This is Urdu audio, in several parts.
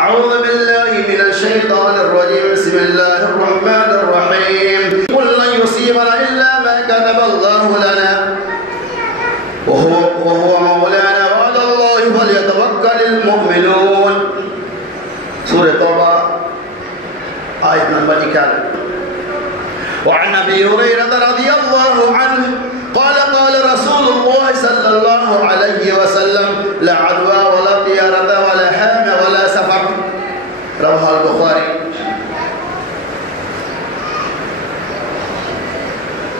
أعوذ بالله من الشيطان الرجيم. بسم الله الرحمن الرحيم. قل لن يصيبنا إلا ما كتب الله لنا وهو مولانا وعلى الله فليتوكل المؤمنون. سورة توبہ آیت نمبر 91. وعن أبي هريرة رضي الله عنه قال قال رسول الله صلى الله عليه وسلم لا عدوى ولا طيارة ولا حام ولا سفر. رواه البخاري.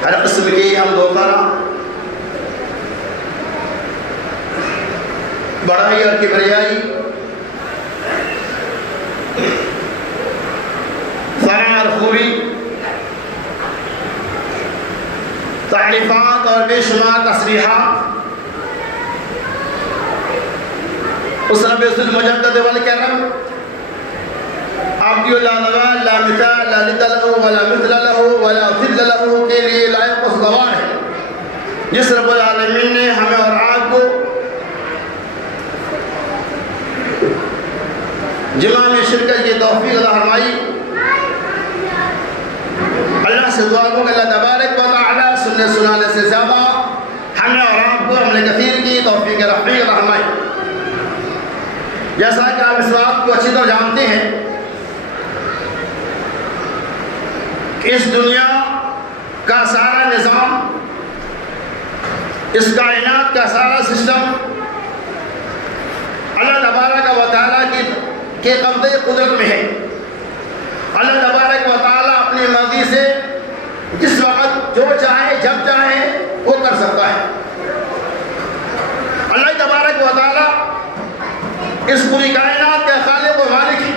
ہر قسم کی ہم دوکارا بڑائی اور کبریائی ثنا اور خوبی تعریفات اور بے شمار تصریحات اس رب المجدد والکرم آپ کی لا نوال لا مثال لا لد له ولا مثل له ولا ظل له کے لیے لائق استوار ہے، جس رب العالمین نے ہمیں اور آپ کو جمعہ میں شرکت کی توفیق عطا فرمائی. اللہ سے دعا کو کہ اللہ تبارک و تعالی سننے سنانے سے زیادہ ہمیں اور آپ کو عمل کثیر کی توفیق رفیق عطا فرمائی. جیسا کہ آپ اس بات کو اچھی طرح جانتے ہیں کہ اس دنیا کا سارا نظام، اس کائنات کا سارا سسٹم اللہ تبارک و تعالیٰ کے قبضے قدرت میں ہے. اللہ تبارک و تعالیٰ اپنی مرضی سے جس وقت جو چاہے جب چاہے وہ کر سکتا ہے. اللہ تبارک و تعالیٰ اس پوری کائنات کا خالق و مالک ہے.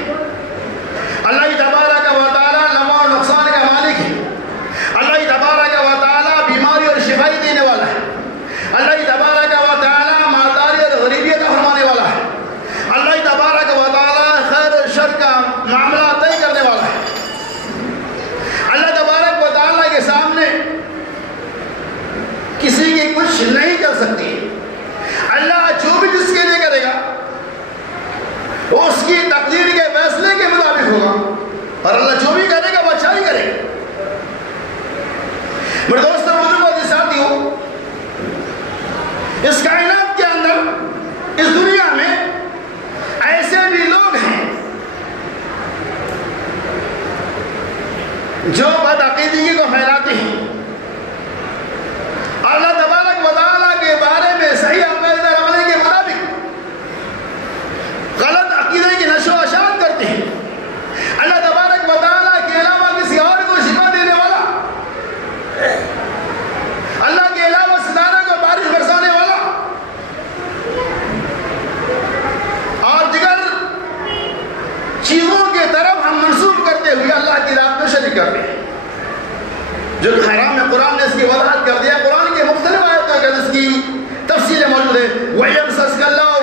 اللہ تبارک و تعالیٰ نفع و نقصان کا مالک ہے. اللہ تبارک و تعالیٰ بیماری اور شفائی دینے والا ہے. اللہ تبارک و تعالیٰ مالداری اور غریبی عطا فرمانے والا ہے. اللہ تبارک و تعالیٰ خیر و شر کا معاملہ طے کرنے والا ہے. اللہ تبارک و تعالیٰ کے سامنے کسی کی کچھ نہیں کر سکتی. اللہ جو بھی جس کے لیے کرے گا وہ اس کی تقدیر کے فیصلے کے مطابق ہوگا، اور اللہ جو بھی کرے گا وہ اچھا ہی کرے گا. میرے دوستوں، بزرگوں اور ساتھیوں، اس کائنات کے اندر اس دنیا میں ایسے بھی لوگ ہیں جو بدعقیدگی کو پھیلاتے ہیں. اللہ تبارک و تعالیٰ کے بارے میں صحیح عقیدہ رکھنے کے مطابق غلط عقیدے کی نشو و اشاعت کرتے ہیں. اللہ تبارک و تعالیٰ کے علاوہ کسی اور کو شفا دینے والا، اللہ کے علاوہ ستارہ کو بارش برسانے والا اور دیگر چیزوں کی طرف ہم منسوب کرتے ہوئے اللہ کی ذات کو شریک کرتے ہیں، جو حرام ہے. قرآن نے اس کی وضاحت کر دیا. قرآن کے مختلف آیتوں کے اس کی تفصیلیں موجود ہیں. وَيَمْسَسْكَ اللَّهُ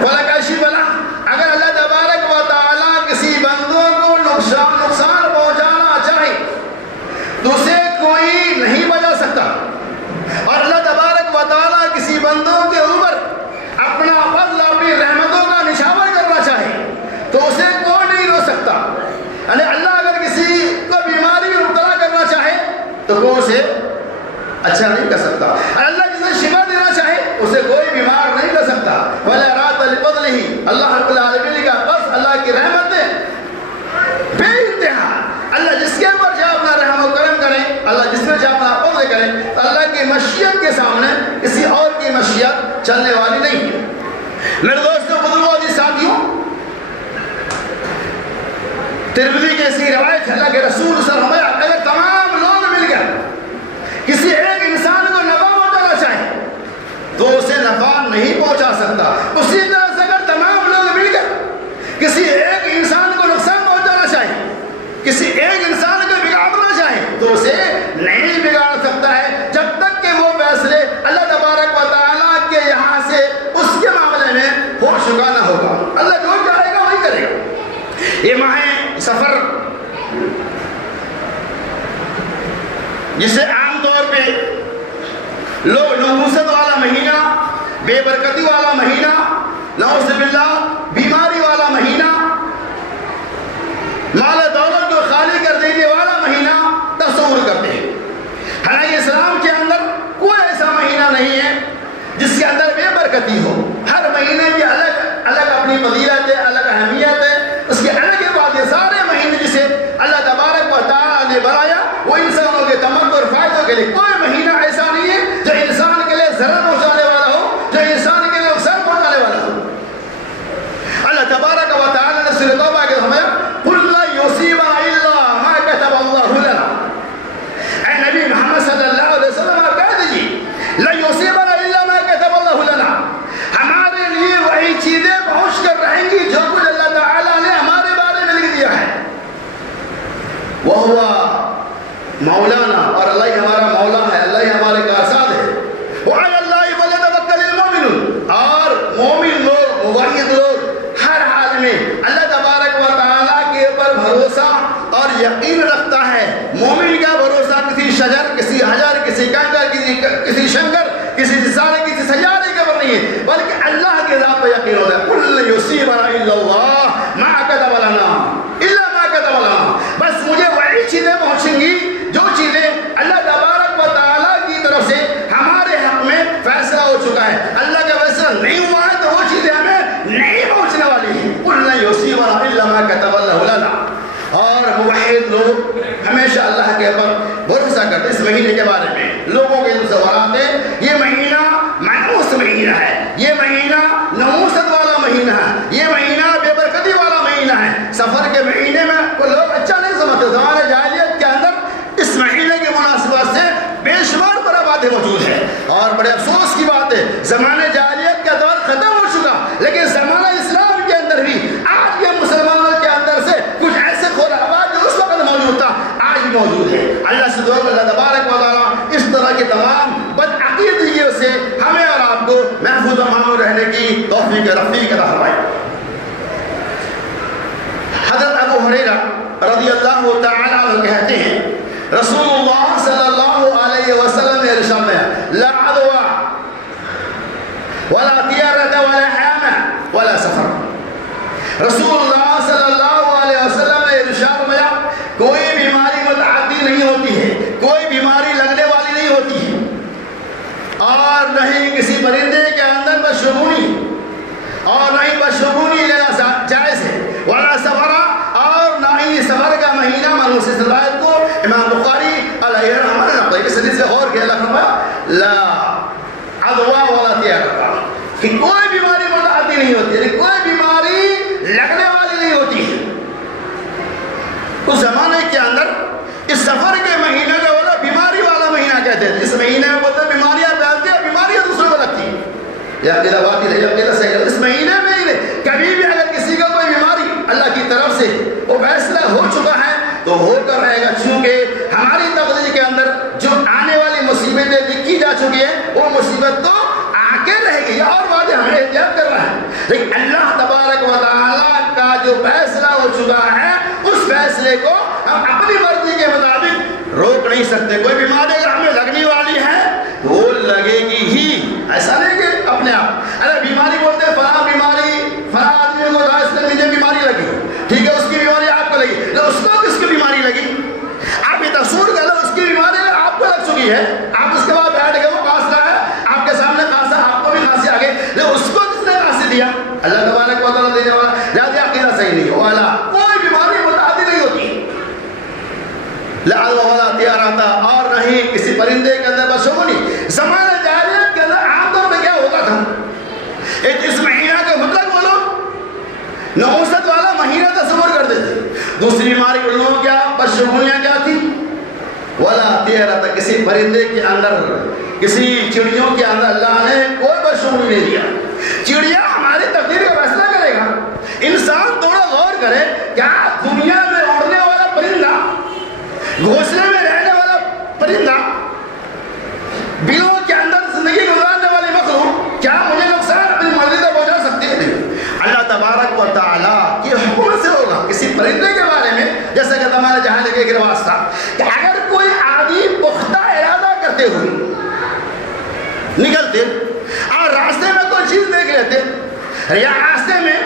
وَلَا كَاشِفَ لَهُ. اگر اللہ تبارک و تعالیٰ کسی بندوں کو نقصان پہنچانا چاہے تو اسے کوئی نہیں بچا سکتا، اور اللہ تبارک و تعالیٰ کسی بندوں کے اوپر اپنا فضل اپنی رحمتوں کا نشاور کرنا چاہے تو اسے کوئی نہیں روک سکتا. یعنی اللہ اگر کسی کو بیماری میں مبتلا کرنا چاہے تو کوئی اسے اچھا نہیں کر سکتا. اللہ جسے شفا دینا چاہے اسے کوئی بیمار نہیں کر سکتا. وَلَا رَاتَ لِفَضْلِهِ. اللہ رب العالمین کا بس اللہ کی رحمتیں بے انتہا. اللہ جس کے اوپر چاہے اپنا رحم و کرم کرے، اللہ جس میں چاہے اپنا فضل کرے، تو اللہ کی مشیت کے سامنے کسی اور کی مشیت چلنے والی نہیں ہے. میرے دوستوں، بزرگوں اور ساتھیوں، ترمذی کی ایسی روایت ہے، اللہ کے رسول صلی اللہ علیہ وسلم اگر تمام لوگ مل کر کسی ایک انسان کو نفع پہنچانا چاہے تو اسے نفع نہیں پہنچا سکتا. اسی طرح سے اگر تمام لوگ مل کر کسی ایک انسان کو نقصان پہنچانا چاہے، کسی ایک انسان کو بگاڑنا چاہے تو اسے نہیں بگاڑ سکتا ہے جب تک کہ وہ فیصلے اللہ تبارک و تعالیٰ کے یہاں سے اس کے معاملے میں ہو چکا نہ ہوگا. اللہ جو چاہے گا وہی کرے گا. یہ ماہ سفر جسے عام طور پہ لوگ نحوست والا مہینہ، بے برکتی والا مہینہ، نعوذ باللہ بیماری اپنی فضیلت ہے، الگ اہمیت ہے، اس کی الگ بات ہے. سارے مہینے جسے اللہ تبارک و تعالیٰ نے بنایا وہ انسانوں کے تمکن اور فائدوں کے لیے. کوئی مہینہ ایسا نہیں ہے جو انسان کے لیے ضرر پہنچانے والا ہو، جو انسان کے لیے نقصان پہنچانے والا ہو. اللہ تبارک و تعالیٰ نے سورۃ توبہ کے فرمایا قُلْ لَن يُصِيبَنَا إِلَّا مَا كَتَبَ اللَّهُ لَنَا. اے نبی محمد صلی اللہ علیہ وسلم آپ کہہ دیجیے لَن يُصِيبَنَا إِلَّا مَا كَتَبَ اللَّهُ لَنَا. ہمارے لیے وہی چیزیں پہنچ کر رہیں گی جو کچھ اللہ تعالیٰ نے ہمارے بارے میں لکھ دیا ہے. وَهُوَ مولانا، اور اللہ ہی ہمارا مولا ہے، اللہ ہی ہمارے کارساز ہے. وَعَلَى اللَّهِ فَلْيَتَوَكَّلِ الْمُؤْمِنُونَ. اور مومن لوگ، موحد لوگ ہر حال میں اللہ تبارک و تعالیٰ کے اوپر بھروسہ اور یقین رکھتا ہے. مومن کا بھروسہ کسی شجر، کسی حجر، کسی کنکر، کسی شنکر، کسی رسالے، کسی سیارے کے اوپر نہیں ہے، بلکہ اللہ کے ذات پر یقین ہوتا ہے. قُلْ لَن يُصِيبَنَا إِلَّا اللَّهُ مَا كَتَبَ لَنَا إِلَّا مَا كَتَبَ لَنَا. بس مجھے وہی چیزیں پہنچیں گی جو چیزیں اللہ تبارک و تعالیٰ کی طرف سے ہمارے حق میں فیصلہ ہو چکا ہے. اللہ کا فیصلہ نہیں ہوا ہے تو وہ چیزیں ہمیں نہیں پہنچنے والی ہیں. قُلْ لَن يُصِيبَنَا إِلَّا مَا كَتَبَ اللَّهُ لَنَا. اور موحد لوگ ہمیشہ اللہ کے اوپر بھروسہ کرتے. اس مہینے کے بارے میں لوگوں کے سوالات ہیں، یہ مہینہ منحوس مہینہ ہے، یہ مہینہ نحوست والا مہینہ ہے، یہ مہینہ بے برکتی والا مہینہ ہے. سفر کے مہینے میں کوئی لوگ اچھا نہیں سمجھتے. زمانۂ جاہلیت کے اندر اس مہینے کے مناسبت سے بے شمار برآبادی موجود ہے، اور بڑے افسوس کی بات ہے زمانۂ جاہلیت کا دور ختم ہو چکا، لیکن زمانہ اسلام کے اندر بھی آج کے مسلمانوں کے اندر سے کچھ ایسے خرافات جو اس وقت موجود تھا آج بھی موجود ہے. اللہ سے دعا اللہ تبارک و تعالیٰ اس طرح کے تمام بدعقیدگیوں سے ہمیں اور آپ کو محفوظ و مامون رہنے کی توفیق رفیق عطا فرمائے. حضرت ابو ہریرہ رضی اللہ تعالیٰ عنہ کہتے ہیں رسول اللہ صلی اللہ علیہ وسلم نے ارشاد فرمایا لا عدوى ولا طیرۃ ولا حامہ ولا سفر. رسول اللہ صلی اللہ علیہ وسلم نے ارشاد فرمایا کوئی بیماری متعدی نہیں ہوتی ہے، کوئی بیماری لگنے والی نہیں ہوتی ہے، اور نہ ہی کسی پرندے کے اندر بدشگونی، اور نہ ہی بدشگونی لینا جائز ہے. ولا سفر، اور نہ ہی سفر کا مہینہ. منحوس اس روایت کو امام بخاری علیہ رحمہ نے نقل. اس حدیث سے غور کیا اللہ فرمایا لا عدوى ولا طیرۃ، کہ کوئی بیماری متعدی نہیں ہوتی، یعنی کوئی بیماری لگنے والی نہیں ہوتی ہے. اس زمانے کے اندر اس سفر کے مہینے کا والا بیماری والا مہینہ کہتے ہیں. اس مہینے میں بولتے بیماریاں پھیلتی ہیں، بیماریاں دوسروں کو لگتی ہیں. یہ عقیدہ باطل ہے، یہ عقیدہ صحیح ہے. اس مہینے میں ہی نہیں، کبھی بھی اگر کسی کا کوئی بیماری اللہ کی طرف سے وہ فیصلہ ہو چکا ہے تو ہو کر رہے گا، چونکہ ہماری تقدیر کے اندر جو آنے والی مصیبتیں لکھی جا چکی ہیں وہ مصیبت تو آ کے رہے گی، اور باتیں ہمیں احتیاط کر رہا ہے. لیکن اللہ تبارک و تعالیٰ کا جو فیصلہ ہو چکا ہے اس فیصلے کو ہم اپنی مرضی کے مطابق روک نہیں سکتے. کوئی بیماری اگر ہمیں لگنے والی ہے وہ لگے گی ہی، ایسا نہیں کہ اپنے آپ ارے بیماری بولتے ہیں فلاں بیماری فلاں آدمی کو تھا اس نے مجھے بیماری لگی، ٹھیک ہے اس کی بیماری آپ کو لگی، تو اس کو کس کی بیماری لگی؟ آپ یہ تصور کر لو اس کی بیماری آپ کو لگ چکی ہے، آپ اس کے بعد بیٹھ گئے، وہ کھانس رہا ہے آپ کے سامنے کھانسا، آپ کو بھی کھانسی آ گئی، لیکن اس کو کس نے کھانسی دیا؟ اللہ تبارک و تعالیٰ دینے والا. لہٰذا عقیدہ صحیح نہیں ہو والا، کوئی بیماری متعدی نہیں ہوتی. لا عدوى ولا طیرۃ، اور نہیں کسی پرندے کے اندر بدشگونی. زمانہ جاہلیت کے اندر عام طور پہ کیا ہوتا تھا، اس مہینہ کے مطلق وہ لوگ نحوست والا مہینہ تصور کرتے تھے. دوسری بیماری علموں کیا بدشگونیاں کیا تھی؟ ولا طیرۃ، کسی پرندے کے اندر کسی چڑیوں کے اندر اللہ نے کوئی بدشگونی نہیں دیا. چڑیا ہماری تقدیر کا فیصلہ کرے گا. انسان تھوڑا غور کرے، کیا دنیا میں اڑنے والا پرندہ، گھونسلے میں رہنے والا پرندہ، بلوں کے اندر زندگی گزارنے والی مخلوق کیا مجھے نقصان اپنی مرضی سے پہنچا سکتی ہے؟ نہیں. اللہ تبارک و تعالیٰ کی حکم سے ہوگا. کسی پرندے کے بارے میں جیسا کہ ہمارے جہاں لگے ایک رواج تھا کہ اگر کوئی آدمی پختہ ارادہ کرتے ہوئے نکلتے اور راستے میں کوئی چیز دیکھ لیتے یا راستے میں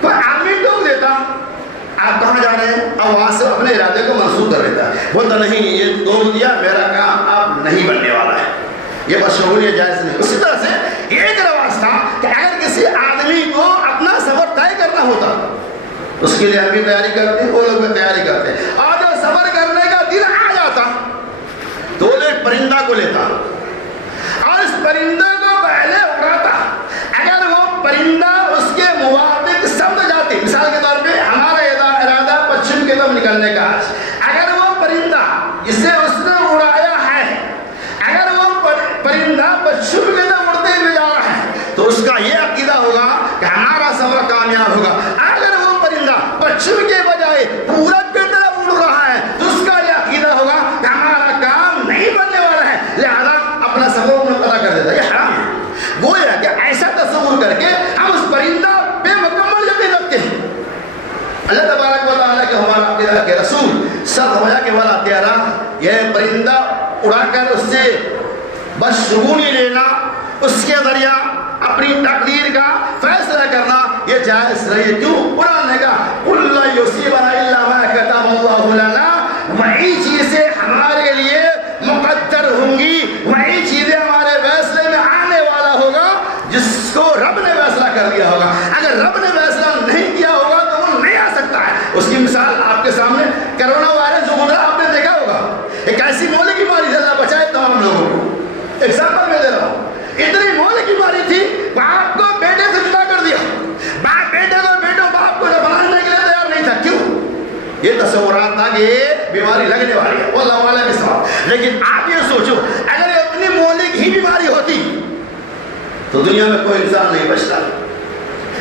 کوئی آدمی ٹوک دیتا، آپ کہاں جا رہے ہیں؟ اب وہاں سے اپنے ارادے کو منسوخ کر دیتا ہے، بولتا نہیں یہ ٹوک دیا، میرا کام اب نہیں بننے والا ہے، یہ بدشگونی جائز نہیں. اسی طرح سے ایک رواج تھا کہ اگر کسی آدمی کو اپنا سفر اس کے لیے ہم بھی تیاری کرتے ہیں، وہ لوگ بھی تیاری کرتے ہیں. اور جو سفر کرنے کا دن آ جاتا تو وہ ایک پرندہ کو لیتا اور اس پرندے کو پہلے اڑاتا. اگر وہ پرندہ اس کے موافق سمجھ جاتی، مثال کے طور پہ ہمارا ارادہ پچھم کی طرف نکلنے کا، اگر وہ پرندہ جسے اس نے اڑایا ہے اگر وہ پرندہ پچھم کی طرف اڑتے ہوئے جا رہا ہے تو اس کا یہ عقیدہ ہوگا کہ ہمارا سفر کامیاب ہوگا. اگر وہ پرندہ پچھم کے بجائے پورب کی طرف اڑ رہا ہے تو اس کا یہ عقیدہ ہوگا کہ ہمارا کام نہیں بننے والا ہے، لہذا اپنا سفر منقطع کر دیتا ہے. یہ حرام ہے. گویا کہ ایسا تصور کر کے ہم اس پرندہ پہ مکمل یقین رکھتے ہیں. اللہ تبارک و تعالیٰ کے ہمارا عقیدہ کے رسول سب ہویا کہ والا تیارا یہ پرندہ اڑا کر اس سے بس شگونی لینا، اس کے ذریعہ اپنی تقدیر کا فیصلہ کرنا یہ جائز نہیں ہے. کیوں؟ قرآن نے کہا قُلْ لَن يُصِيبَنَا إِلَّا مَا كَتَبَ اللَّهُ لَنَا، وہی چیزیں ہمارے لیے مقدر ہوں گی، وہی چیزیں ہمارے فیصلے میں آنے والا ہوگا جس کو رب نے فیصلہ کر دیا ہوگا. اگر رب نے فیصلہ نہیں کیا ہوگا تو وہ نہیں آ سکتا ہے. اس کی مثال آپ کے سامنے کرونا وائرس جو گزرا آپ نے دیکھا ہوگا. ایک ایسی مولک بیماری سے اللہ بچائے تمام لوگوں کو. ایگزامپل میں دے رہا ہوں، اتنی مولک بیماری تھی باپ کو بیٹے سے جدا کر دیا، باپ بیٹے کو، بیٹوں باپ کو دفنانے کے لیے تیار نہیں تھا. کیوں؟ یہ تصورات تھا کہ یہ بیماری لگنے والی ہے، واللہ اعلم بالصواب. لیکن آپ یہ سوچو اگر یہ اتنی مولک ہی بیماری ہوتی تو دنیا میں کوئی انسان نہیں بچتا،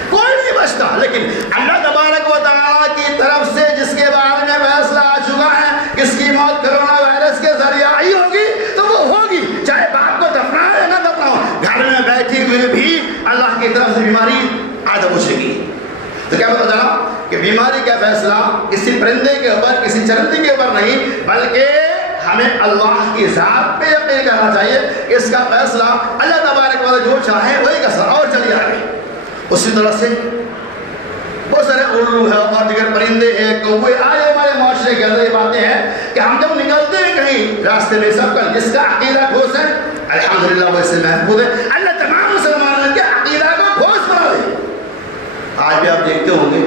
کوئی نہیں بچتا. لیکن اللہ تبارک و تعالیٰ کی طرف سے جس کے بارے میں فیصلہ آ چکا ہے کہ اس کی موت کرونا وائرس کے ذریعہ ہی ہوگی تو وہ ہوگی، چاہے باپ کو دفناؤ یا نہ دفناؤ. گھر میں بیٹھی ہوئے بھی اللہ کی طرف سے بیماری آدھا پوچھے گی. تو کیا پتا چلا کہ بیماری کا فیصلہ کسی پرندے کے اوپر، کسی چرندی کے اوپر نہیں، بلکہ ہمیں اللہ کی ذات پہ یقین کرنا چاہیے کہ اس کا فیصلہ اللہ تبارک و تعالیٰ جو چاہے وہی کا سا. اور چلیے آگے. اسی طرح سے بہت سارے الو ہے اور دیگر پرندے ہیں، کوے آئے ہمارے معاشرے کے اندر. یہ باتیں ہیں کہ ہم جب نکلتے ہیں کہیں راستے میں سب کا جس کا عقیدہ ٹھوس ہے الحمدللہ وہ اس سے محفوظ ہے. اللہ تمام مسلمانوں کے عقیدہ کو ٹھوس بنا دے. آج بھی آپ دیکھتے ہوں گے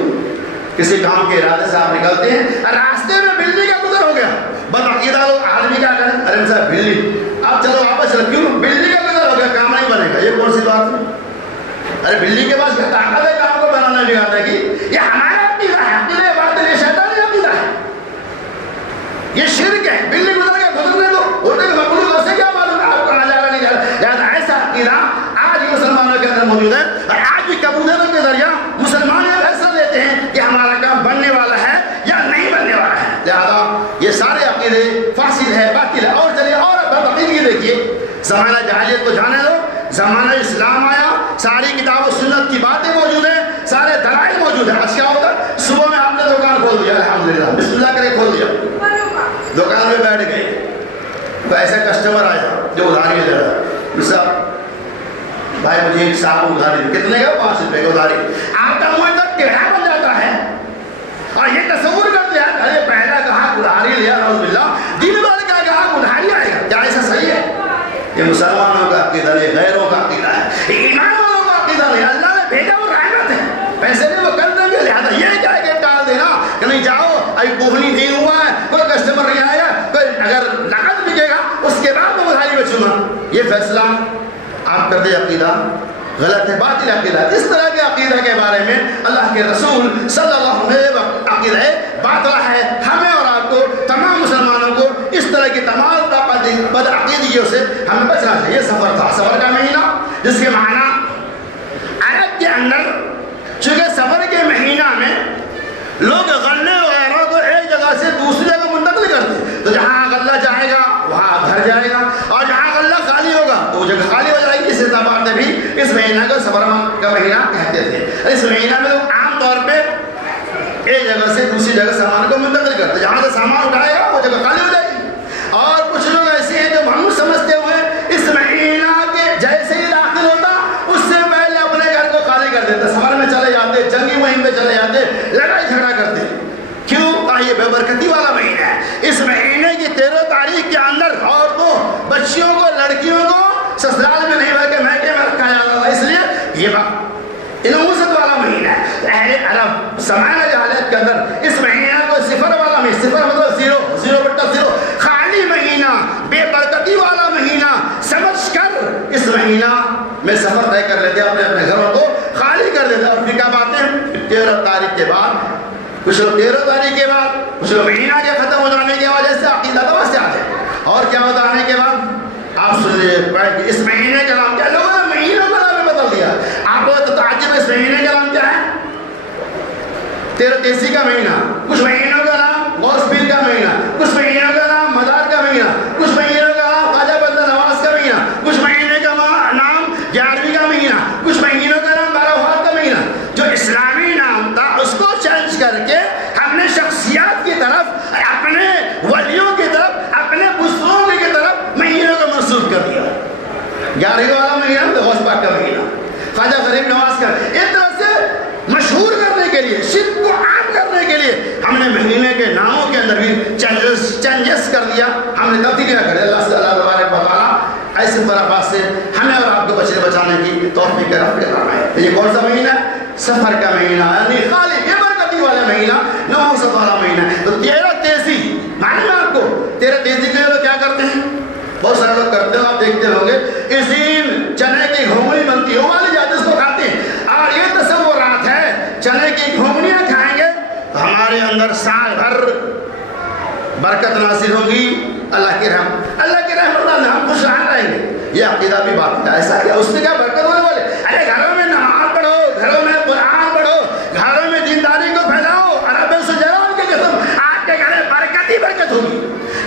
کسی کام کے ارادے سے آپ نکلتے ہیں، راستے میں بلی کا گزر ہو گیا، بس عقیدہ لوگ آدمی کیا کریں، ارے صاحب بلی، اب چلو واپس چلو. کیوں؟ بلی کا گزر ہو گیا، کام نہیں بنے گا. یہ کون سی بات ہے؟ ارے بلی کے پاس طاقت ہے کام کو بنانا بگاڑنے کی. یہ ہمارا عقیدہ ہے، عقیدہ باطل ہے، شیطانی عقیدہ ہے، یہ شرک ہے. بلی گزر گیا گزرنے دو، ہوتے کہ مخلوق اسے کیا معلوم ہے آپ کو آ جا رہا نہیں جا رہا. لہٰذا ایسا عقیدہ آج بھی مسلمانوں کے اندر موجود ہے اور آج بھی کبوتروں کے ذریعہ مسلمان یہ فیصلہ لیتے ہیں کہ ہمارا کام بننے والا ہے یا نہیں بننے والا ہے. لہٰذا یہ سارے عقیدے فاسد ہے، باطل ہے. اور چلیے اور عقیدگی دیکھیے. زمانہ جاہلیت کو جانے دو، زمانہ اسلام آیا، ساری کتاب و سنت کی باتیں موجود ہیں، سارے دلائل موجود ہیں. آج کیا ہوتا ہے؟ صبح میں آپ نے دکان کھول دیا، الحمدللہ بسم اللہ کرے کھول دیا، دکان میں بیٹھ گئے. تو ایسا کسٹمر آیا جو ادھاری لے رہا ہے، صاحب بھائی مجھے ایک صاحب ادھاری دے. کتنے کا؟ 5 روپے کا ادھاری. آپ کا منہ تک ٹیڑھا بن جاتا ہے اور یہ تصور کرتے ہیں ارے پہلا کہا ادھاری لیا، نعوذ باللہ، دن بھر کا کہا ادھاری آئے گا. کیا ایسا صحیح ہے؟ یہ مسلمانوں کا عقیدہ نہیں، غیروں کا عقیدہ ہے، ایمان والوں کا عقیدہ نہیں. اللہ نے بھیجا وہ رحمت ہے، پیسے نہیں وہ کر دیں گے. لہٰذا یہ کیا ہے کہ ٹال دینا کہ نہیں جاؤ ابھی کوہنی نہیں ہوا ہے، کوئی کسٹمر نہیں آیا، کوئی اگر نقد بکے گا اس کے بعد میں ادھاری بچوں گا. یہ فیصلہ آپ کرتے عقیدہ غلط ہے، باطل عقیدہ. اس طرح کے عقیدہ کے بارے میں اللہ کے رسول صلی اللہ علیہ وسلم عقیدہ باطل ہے. ہمیں اور آپ کو تمام مسلمانوں کو اس طرح کی تمام بد عقیدگیوں سے ہمیں بچنا چاہیے. سفر تھا، سفر کا مہینہ جس کے معنی عرب کے اندر چونکہ سفر کے مہینہ میں لوگ غلے وغیرہ کو ایک جگہ سے دوسری جگہ منتقل کرتے، تو جہاں غلہ جائے گا وہاں گھر جائے گا اور جہاں غلہ خالی ہوگا تو وہ جگہ خالی ہو جائے گی. اس اعتبار سے بھی اس مہینہ کو سفر کا مہینہ کہتے تھے. اس مہینہ میں لوگ عام طور پہ ایک جگہ سے دوسری جگہ سامان کو منتقل کرتے، جہاں سے سامان اٹھائے گا وہ جگہ خالی ہو جائے گی. اور کچھ لوگ ایسے ہیں جو محمود سمجھتے ہوئے اس مہینہ کے جیسے ہی داخل ہوتا اس سے پہلے اپنے گھر کو خالی کر دیتے، سفر میں چلے جاتے، جنگی مہم میں چلے جاتے، لڑائی جھگڑا کرتے. کیوں؟ یہ بے برکتی والا مہینہ ہے. اس مہینے کی 13 تاریخ کے اندر عورتوں، بچیوں کو، لڑکیوں کو سسرال میں نہیں بلکہ میکے میں رکھا جاتا تھا. اس لیے یہ انوسط والا مہینہ ہے. اہل عرب زمانہ جہالت 13 تاریخ کے بعد، کچھ لوگ 13 تاریخ کے بعد، کچھ لوگ مہینہ کے ختم ہو جانے کی وجہ سے عقیدہ توسع ہے. اور کیا ہوتا آنے کے بعد آپ سنیے اس مہینے کا نام کیا؟ لوگوں نے مہینوں کا نام بدل دیا. آپ کو تو تعجب اس مہینے کا نام کیا ہے؟ 13 کا مہینہ. کچھ مہینوں کا نام غوث پیر کا مہینہ، کچھ مہینوں کا نام مدار کا مہینہ، کچھ مہینوں کا نام خواجہ بندہ نواز کا مہینہ، کچھ مہینے کا نام 11ویں کا مہینہ، کچھ مہینوں کا نام 12 کا مہینہ. جو اسلامی نام تھا اس کو چینج کر کے ہم نے شخصیات کی طرف، اپنے ولیوں کی طرف، اپنے بزرگوں کی طرف مہینوں کو منسوخ کر دیا. 11ویں والا مہینہ تو غوث پاک کا مہینہ، خواجہ غریب نواز کا. اس طرح سے مشہور کرنے کے لیے، شرک کو عام کرنے کے لیے ہم نے مہینے کے ناموں کے اندر بھی چینجز کر دیا. ہم نے تبدیلی نہ کر. اللہ سے اللہ تبارک و تعالیٰ ایسے خرافات سے ہمیں اور آپ کو بچانے کی توفیق فرمائے. یہ کون سا مہینہ؟ سفر کا مہینہ، یعنی خالی بے برکتی والا مہینہ، نحوست والا مہینہ. تو 13 تیزی معلوم ہے آپ کو؟ 13 تیزی کے لیے لوگ کیا کرتے ہیں؟ بہت سارے لوگ کرتے ہیں، آپ دیکھتے ہوں گے. اس دن چنے کی گھونگنی بنتی ہے، والی جاتے اس کو کھاتے ہیں. اور یہ تصورات ہے چنے کی گھونگنیاں کھائیں گے تو ہمارے اندر سال بھر برکت نازل ہوگی. اللہ کی رحمت اللہ ہم خوشحال رہیں گے. یہ عقیدہ بھی باطل ہے. ایسا کیا اس سے کیا برکت ہونے والے؟ ارے گھروں میں نماز پڑھو، گھروں میں قرآن پڑھو، گھروں میں دینداری کو پھیلاؤ. عرب سجراؤں کے قسم آپ کے گھر میں برکت ہی برکت ہوگی.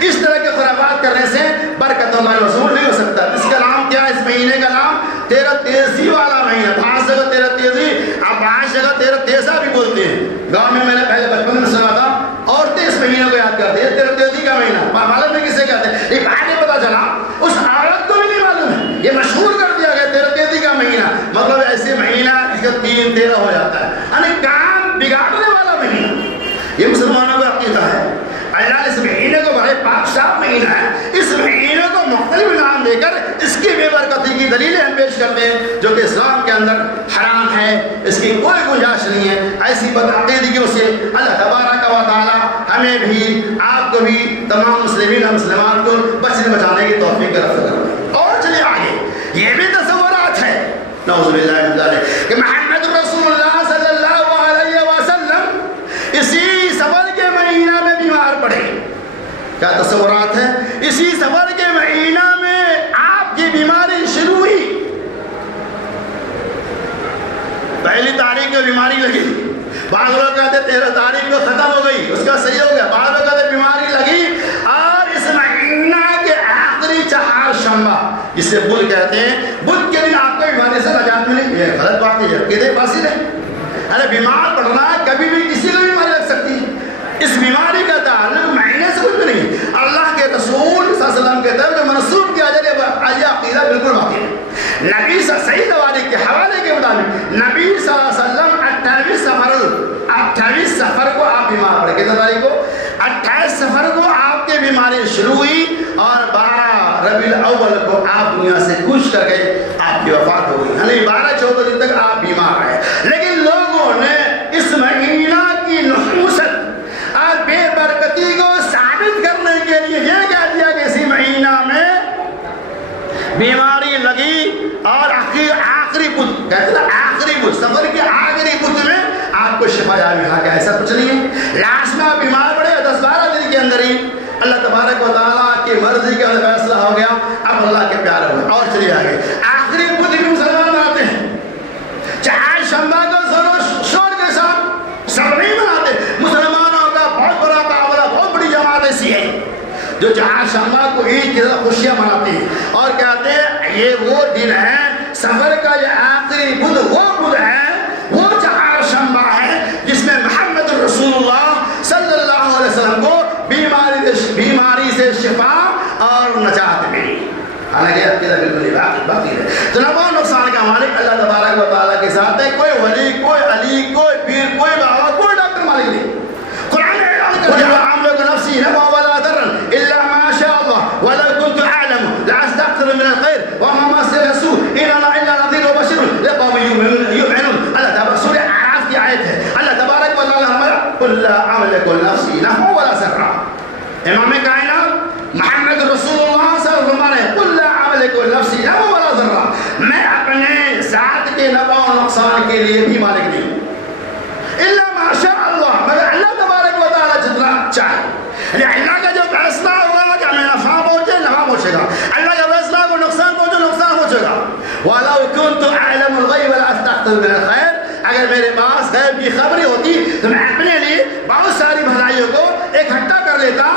اس طرح کے خرافات کرنے سے برکت ہمارے وصول نہیں ہو سکتا. اس کا نام کیا ہے؟ اس مہینے کا نام 13 تیزی والا مہینہ. 5 جگہ 13 تیزی، اب 5 جگہ 13 تیزا بھی بولتے ہیں. گاؤں میں نے پہلے بچپن میں سنا تھا، عورتیں اس مہینے کو یاد کرتے ہیں 13 تیزی کا مہینہ. معلوم ہے کسے کہتے ہیں؟ ایک آگے پتا چلا اس عورت کو بھی نہیں معلوم ہے. یہ مشہور کر دیا گیا 13 تیزی کا مہینہ. مطلب ایسے مہینہ جس کا 3 13 ہو جاتا ہے، یعنی کام بگاڑنے والا مہینہ. یہ مسلمانوں کا عقیدہ ہے. اللہ اس مہینے کو بڑے پاک صاف مہینہ ہے. اس مہینے کو مختلف نام دے کر اس کی بے برکتی کی دلیلیں ہم پیش کرتے ہیں جو کہ اسلام کے اندر حرام ہے. اس کی کوئی گنجائش نہیں ہے. ایسی بدعقیدگیوں سے اللہ تبارک و تعالی ہمیں بھی، آپ کو بھی، تمام مسلمین اور مسلمان کو بچانے کی توفیق عطا فرمائے. اور چلیے آگے. یہ بھی تصورات ہے نعوذ باللہ من ذلک کہ محمد رسول اللہ صلی اللہ علیہ وسلم اسی صبر کے مہینہ میں بیمار پڑے. کیا تصورات ہے؟ اسی صبر کے مہینہ میں آپ کی بیماری شروع ہوئی. پہلی تاریخ کو بیماری لگی. بعض لوگ کہتے 13 تاریخ کو ختم ہو گئی، اس کا صحیح ہو گیا. بعض لوگ کہتے بیماری لگی اور اس مہینہ کے آخری 4 شنبہ، جسے بدھ کہتے ہیں، بدھ کے دن آپ کو بیماری سے نجات ملی. یہ غلط بات ہے، عقیدے فاسد ہے. ارے بیمار پڑنا کبھی بھی کسی کو بیماری لگ سکتی ہے. اس بیماری کا تعلق مہینے سے کچھ بھی نہیں. اللہ کے رسول صلی اللہ علیہ وسلم کے طرف جو منسوب کیا جائے یہ عقیدہ بالکل باطل ہے. نبی صحیح تواریخ کے حوالے کے مطابق نبی صلی اللہ علیہ وسلم 28 سفر کو آپ بیمار پڑے. کتنے تاریخ کو؟ 28 سفر کو آپ کی بیماری شروع ہوئی اور 12 ربیع الاول کو آپ دنیا سے کوچ کر گئے، آپ کی وفات ہو گئی. یعنی 12-14 دن تک آپ بیمار رہے. لیکن لوگوں نے اس مہینہ کی نحوست اور بے برکتی کو ثابت کرنے کے لیے یہ کہہ دیا کہ اسی مہینہ میں بیماری لگی اور آخری بدھ کہتے ہیں، آخری بدھ سفر کے آخری بدھ میں آپ کو شفا جائے. کہا کہ ایسا کچھ نہیں ہے. لاسٹ میں آپ بیمار پڑے 10-12 دن کے اندر ہی اللہ تبارک و تعالیٰ کی مرضی کا فیصلہ ہو گیا، اب اللہ کے پیارے ہوئے. اور چلیے آگے. آخری بدھ بھی مسلمان مناتے ہیں. 4 شنبہ کو زور و شور کے ساتھ سب نہیں مناتے. مسلمانوں کا بہت بڑا تعاون، بہت بڑی جماعت ایسی ہے جو 4 شنبہ کو عید کی طرح خوشیاں مناتی ہیں اور کہتے ہیں یہ وہ دن ہے، سفر کا یہ آخری بدھ وہ بدھ ہے، وہ 4 شنبہ ہے جس میں محمد رسول اللہ صلی اللہ علیہ وسلم کو بیماری سے شفا اور نجات ملی. حالانکہ عقیدہ بالکل باطل ہے. جناب نقصان کا مالک اللہ تبارک و تعالیٰ کے ساتھ ہے. کوئی ولی، کوئی علی، کوئی پیر، کوئی بابا، کوئی ڈاکٹر مالک نہیں. قرآن نے اعلان کر دیا عاملۃ نفسی نفعا ولا ضرا الا ما شاء الله ولو كنت اعلم لاستكثر من الخير وما مسني السوء ان انا الا نذير وبشير لقوم يؤمنون. اللہ تعالیٰ سورہ اعراف کی آیت ہے. اللہ تبارک و تعالیٰ ہمارا قل لا املك لنفسي نفعا ولا ضرا. امام کائنات محمد رسول اللہ صلی اللہ علیہ وسلم نے قل لا املك لنفسي نفعا ولا ضرا، میں اپنے ذات کے نفع و نقصان کے لیے بھی مالک نہیں ہوں. میرے پاس غیب کی خبریں ہوتی تو میں اپنے لیے بہت ساری بھلائیوں کو اکٹھا کر لیتا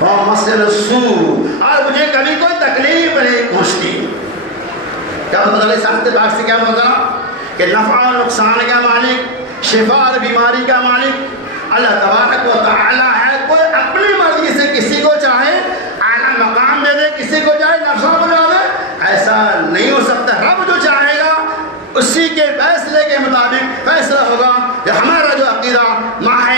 مسل السوء، اور مجھے کبھی کوئی تکلیف نہیں پہنچتی۔ کیا مطلب ہے ساتھ باغ سے؟ کیا مطلب کہ نفع و نقصان کا مالک، شفا اور بیماری کا مالک اللہ تبارک و تعالی ہے۔ کوئی اپنی مرضی سے کسی کو چاہے اعلیٰ مقام دے دے، کسی کو چاہے نفسہ بنا دے، ایسا نہیں ہو سکتا۔ رب جو چاہے گا اسی کے فیصلے کے مطابق فیصلہ ہوگا۔ کہ ہمارا جو عقیدہ ماہ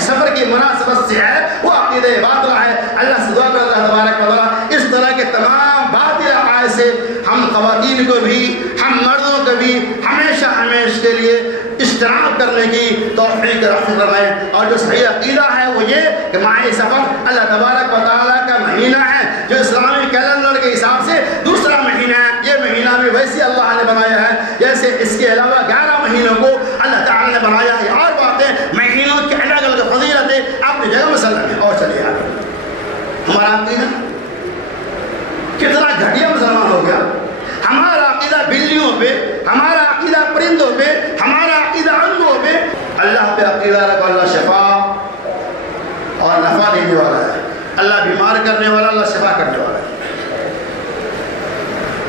سفر کی مناسبت سے ہے وہ عقیدہ باطلہ ہے۔ اللہ سے دعا کر اللہ تبارک و تعالی اس طرح کے تمام باطل عقائد سے ہم خواتین کو بھی ہم مردوں کو بھی ہمیشہ ہمیشہ کے لیے اجتناب کرنے کی توفیق عطا فرمائے۔ اور جو صحیح عقیدہ ہے وہ یہ کہ ماہ سفر اللہ تبارک و تعالیٰ کا مہینہ ہے جو اسلامی کیلنڈر کے حساب سے دوسرا مہینہ ہے۔ یہ مہینہ بھی ویسے اللہ نے بنایا ہے جیسے اس کے علاوہ 11 مہینوں کو اللہ تعالیٰ نے بنایا ہے۔ اور باتیں مہینوں کی الگ الگ فضیلتیں اپنی جگہ مسلم ہے۔ اور چلیے آگے، ہمارا عقیدہ کتنا گھٹیا مسلمان ہو گیا۔ ہمارا عقیدہ بلیوں پہ، ہمارا عقیدہ پرندوں پہ، ہمارا عقیدہ اندھوں پہ۔ اللہ پہ عقیدہ رکھو، اللہ شفا اور نفع دینے والا ہے، اللہ بیمار کرنے والا، اللہ شفا کرنے والا ہے۔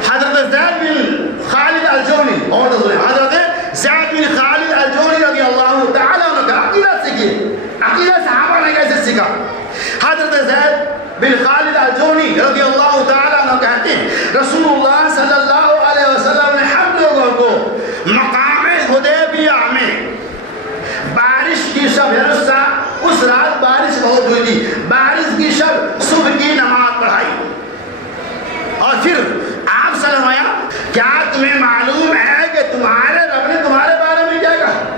حضرت زید بن خالد الجونی، اور حضرت زید بن خالد الجونی رضی اللہ تعالیٰ عنہ کا عقیدہ سیکھیے۔ عقیدہ صحابہ نے کیسے سیکھا؟ حضرت زید بن خالد الجونی رضی اللہ تعالیٰ عنہ کہتے ہیں رسول اللہ صلی اللہ علیہ وسلم نے ہم لوگوں کو مقام حدیبیہ میں بارش کی شب، اس رات بارش بہت ہوئی تھی، بارش کی شب صبح کی نماز پڑھائی، اور پھر آپ صلی اللہ علیہ وسلم کیا تمہیں معلوم ہے کہ تمہارے رب نے تمہارے بارے میں کیا کہا؟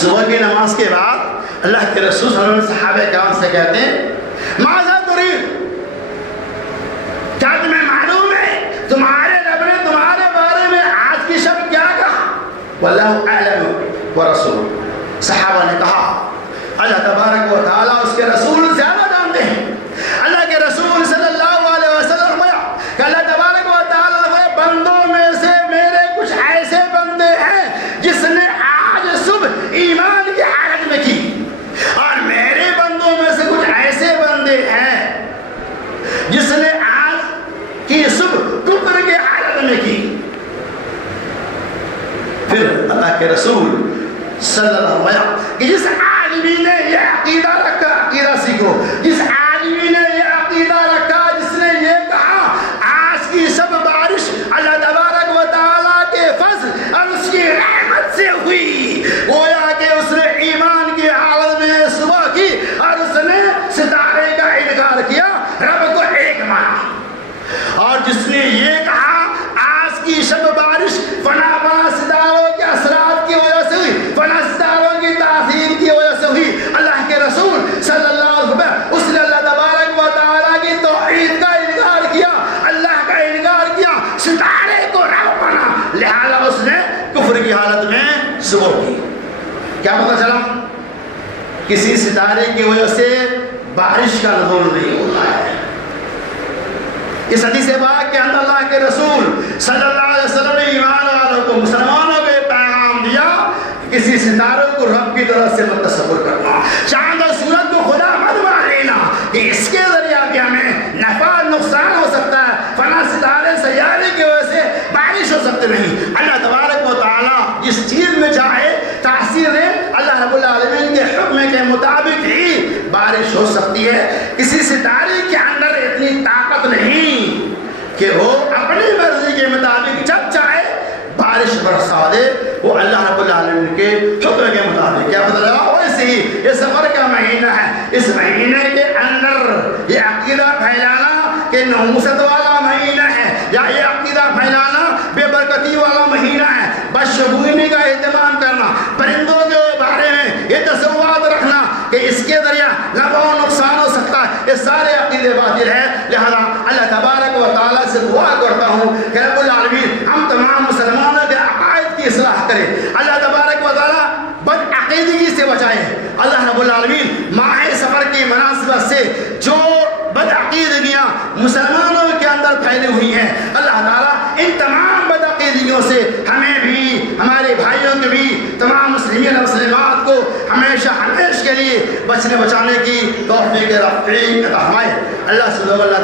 صبح کی نماز کے بعد اللہ کے رسول صلی اللہ علیہ وسلم صحابہ کرام سے کہتے ہیں ماذا تريد، کیا تمہیں معلوم ہے تمہارے رب نے تمہارے بارے میں آج کی شب کیا کہا؟ واللہ اعلم ورسول، صحابہ نے کہا اللہ تبارک و تعالیٰ اس کے رسول زیادہ جانتے ہیں۔ اللہ کے رسول صلی اللہ علیہ وسلم کہ اللہ تبارک و تعالیٰ نے بندوں میں سے میرے کچھ ایسے بندے ہیں جس نے آج صبح ایمان کی حالت میں کی، اور میرے بندوں میں سے کچھ ایسے بندے ہیں جس نے آج کی صبح کفر کی حالت میں کی۔ پھر اللہ کے رسول صلی اللہ علیہ وسلم کہ جس آدمی نے یہ عقیدہ رکھا، عقیدہ سیکھو، جس آدمی نے یہ عقیدہ رکھا جس نے یہ کہا آج کی سب بارش اللہ تبارک و تعالیٰ کے فضل اور اس کی رحمت سے ہوئی، گویا کہ اس نے ایمان کی حالت میں صبح کی اور اس نے ستارے کا انکار کیا، رب کو ایک مانا۔ اور جس نے یہ کہا آج کی شب بارش فنا فنا ستاروں کے اثرات کی وجہ سے ہوئی، فنا ستاروں کی تاثیر کی وجہ سے ہوئی، اللہ کے رسول صلی اللہ علیہ وسلم اس نے اللہ تبارک و تعالیٰ کی توحید کا انکار کیا، اللہ کا انکار کیا، ستارے کو رب بنا، لہذا اس نے کفر کی حالت میں صبح کی۔ کیا پتہ چلا؟ کسی ستارے کی وجہ سے بارش کا نزول نہیں ہوتا ہے۔ اس حدیث پاک کے اندر اللہ کے رسول صلی اللہ علیہ وسلم نے ایمان والوں کو، مسلمانوں کو پیغام دیا کسی ستاروں کو رب کی طرف سے مت تصور کرنا، چاند اور سورج کو خدا مت مان لینا کہ اس کے ذریعہ بھی ہمیں نفع نقصان ہو سکتا ہے، فلاں ستارے سیارے کی وجہ سے بارش ہو سکتی نہیں۔ اللہ تبارک و تعالیٰ جس چیز میں چاہے تاثیر دے، اللہ رب العالمین کے حکم کے مطابق ہی بارش ہو سکتی ہے۔ کسی ستارے کے اندر اتنی طاقت نہیں کہ وہ اپنی مرضی کے مطابق جب چاہے بارش برسا دے، وہ اللہ رب العالمین کے حکم کے مطابق۔ کیا پتہ لگا؟ ویسے ہی یہ سفر کا مہینہ ہے، اس مہینے کے اندر یہ عقیدہ پھیلانا کہ نحوست والا مہینہ ہے، یا یہ عقیدہ پھیلانا بے برکتی والا مہینہ ہے، بدشگونی کا اہتمام کرنا، پرندوں کے بارے میں یہ تصورات رکھنا کہ اس کے ذریعہ نفع و نقصان ہو سکتا ہے، یہ سارے عقیدے باطل ہیں۔ لہذا اللہ تبارک و تعالیٰ سے دعا کرتا ہوں کہ رب العالمین ہم تمام مسلمانوں کے عقائد کی اصلاح کرے، اللہ تبارک و تعالیٰ بد عقیدگی سے بچائے۔ اللہ رب العالمین ماہ سفر کی مناسبت سے جو بد عقیدگیاں مسلمانوں کے اندر پھیلی ہوئی ہیں، اللہ تعالیٰ ان تمام بد عقیدگیوں سے ہمیں بھی مسلمین مسلمات کو ہمیشہ ہمیشہ کے لیے بچنے بچانے کی توفیق رفیق عطا فرمائے۔ اللہ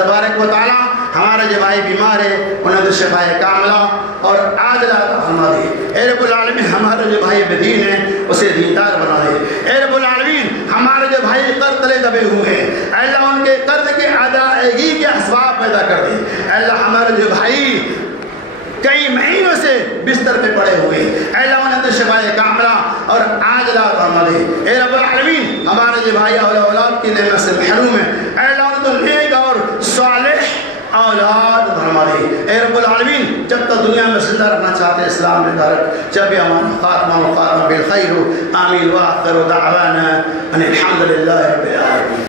تبارک و تعالی ہمارے جو بھائی بیمار ہے انہیں تو شفا کاملہ اور عاجلہ عطا فرما دے۔ اے رب العالمین ہمارے جو بھائی بدین ہیں اسے دیندار بنا دے۔ اے رب العالمین ہمارے جو بھائی قرض تلے دبے ہوئے ہیں اے اللہ ان کے قرض کے ادائیگی کے اسباب پیدا کر دے۔ اے اللہ ہمارے جو بھائی کئی مہینوں سے بستر پہ پڑے ہوئے اے اللہ انہیں تو شفا کاملہ اور عاجلہ عطا فرما دے۔ اے رب العالمین ہمارے جو بھائی اولاد کی نعمت سے محروم ہیں اے اللہ انہیں تو نیک اور صالح اولاد فرما دے۔ اے رب العالمین جب تک دنیا میں زندہ رکھنا چاہتے اسلام میں دارک جب بھی ہمارا خاتمہ بالخیر ہو آمین وآخر دعوانا ان الحمد للہ رب العالمین۔